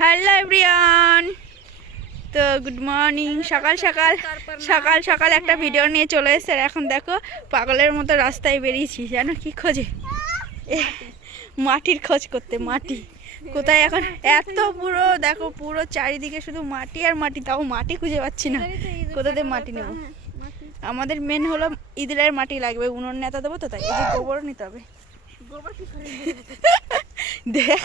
Hello everyone তো good morning সকাল সকাল সকাল সকাল একটা ভিডিও নিয়ে চলে এসেছে। আর এখন দেখো পাগলের মতো রাস্তায় বেরিয়েছি। জানো কি খোঁজে? মাটির খোঁজ করতে মাটি। কোথায় এখন? এত পুরো দেখো পুরো চারিদিকে শুধু মাটি আর মাটি। তাও মাটি খুঁজে পাচ্ছি না। কোথাতে মাটি নেব? আমাদের মেন হলো ইঁদুরের মাটি লাগবে। উনুন নেতা দেবো তো তাই। এই যে গোবরও নিতে হবে। দেখ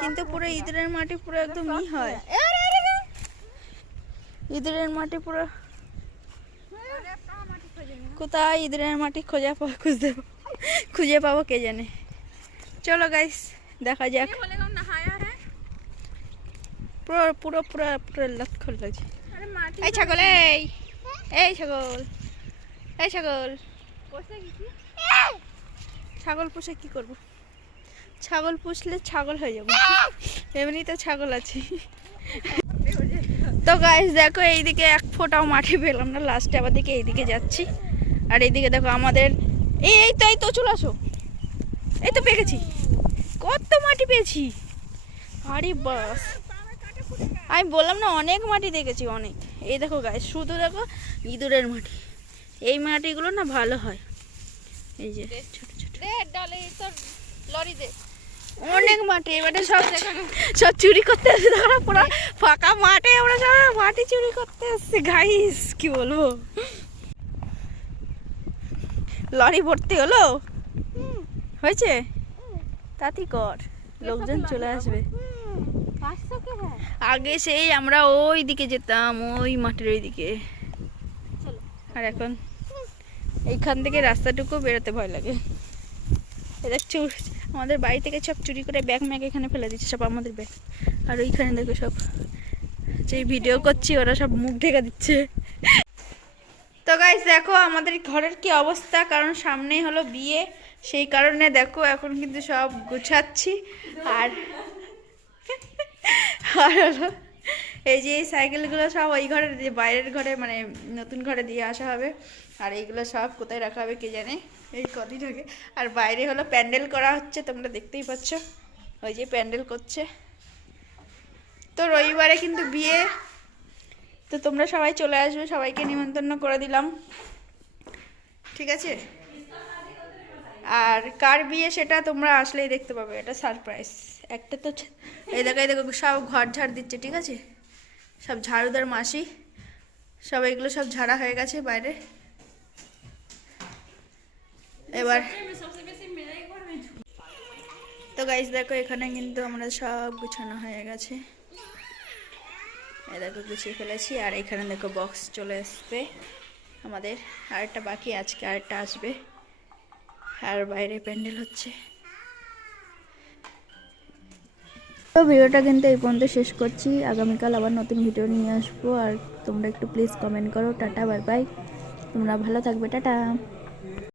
কিন্তু পুরো ইঁদুরের মাটি পুরো একদম ই হয়। ইঁদুরের মাটি পুরো কোথায় ইঁদুরের মাটি? খোঁজা খুঁজতে খুঁজে পাবো, কে জানে। চলো গাইস দেখা যাক। পুরো পুরো পুরো পুরো লক্ষ লাগছে। এই ছাগল, এই। এই ছাগল। এই ছাগল। ছাগল পোষে কি করব? ছাগল পুষলে ছাগল হয়ে যাব। এমনি তো ছাগল আছি। তো গাইস দেখো এইদিকে এক ফোঁটাও মাটি পেলাম না লাস্টে আবার দিকে এইদিকে যাচ্ছি। আর এইদিকে দেখো আমাদের এই এই তো এই তো, চলে আসো। এই তো পেয়ে গেছি কত মাটি পেয়েছি। আরে বাস। আমি বললাম না, অনেক মাটি দেখেছি, অনেক। এই দেখো গাইস শুধু দেখো ইঁদুরের মাটি। এই মাটিগুলো না ভালো হয়। এই যে, ছোট ছোট। লরিতে। অনেক মাঠে এবারে সব সব চুরি করতে আসছে তারা পড়া ফাঁকা মাঠে আমরা সব মাটি চুরি করতে আসছে গাইস কি বলব? লরি ভর্তি হলো? হয়েছে? তাতি কর। লোকজন চলে আসবে। আগে সেই আমরা ওই দিকে যেতাম ওই মাঠের ওই দিকে আর এখন এইখান থেকে রাস্তাটুকু বেরোতে ভয় লাগে। এটা চুর আমাদের বাড়ি থেকে সব চুরি করে ব্যাগ ম্যাগ এখানে ফেলে দিচ্ছে, সব আমাদের ব্যাগ আর ওইখানে দেখো সব যে ভিডিও করছি, ওরা সব মুখ ঢেকে দিচ্ছে। তো গাইস দেখো আমাদের ঘরের কি অবস্থা, কারণ সামনেই হলো বিয়ে, সেই কারণে দেখো এখন কিন্তু সব গুছাচ্ছি। আর আর হলো এই যে এই সাইকেলগুলো সব ওই ঘরে যে বাইরের ঘরে মানে নতুন ঘরে দিয়ে আসা হবে। আর এইগুলো সব কোথায় রাখা হবে কে জানে? এই কদিন আগে। আর বাইরে হলো প্যান্ডেল করা হচ্ছে, তোমরা দেখতেই পাচ্ছ। ওই যে প্যান্ডেল করছে। তো রবিবারে কিন্তু বিয়ে। তো তোমরা সবাই চলে আসবে, সবাইকে নিমন্ত্রণ করে দিলাম। ঠিক আছে? আর কার বিয়ে সেটা তোমরা আসলেই দেখতে পাবে, এটা সারপ্রাইজ একটা তো এই দেখো এই দেখো, সব ঘর ঝাড় দিচ্ছে, ঠিক আছে? সব ঝাড়ুদার মাসি সব এগুলো সব ঝাড়া হয়ে গেছে বাইরে। এবার তো গাইস দেখো এখানে কিন্তু আমরা সব গুছানো হয়ে গেছে। দেখো গুছিয়ে ফেলেছি, আর এখানে দেখো বক্স চলে আসবে আমাদের। আরেকটা বাকি, আজকে আরেকটা আসবে। আর বাইরে প্যান্ডেল হচ্ছে। তো ভিডিওটা কিন্তু এই পর্যন্ত শেষ করছি। আগামীকাল আবার নতুন ভিডিও নিয়ে আসব। আর তোমরা একটু প্লিজ কমেন্ট করো। টাটা বাই বাই তোমরা ভালো থাকবে। টাটা।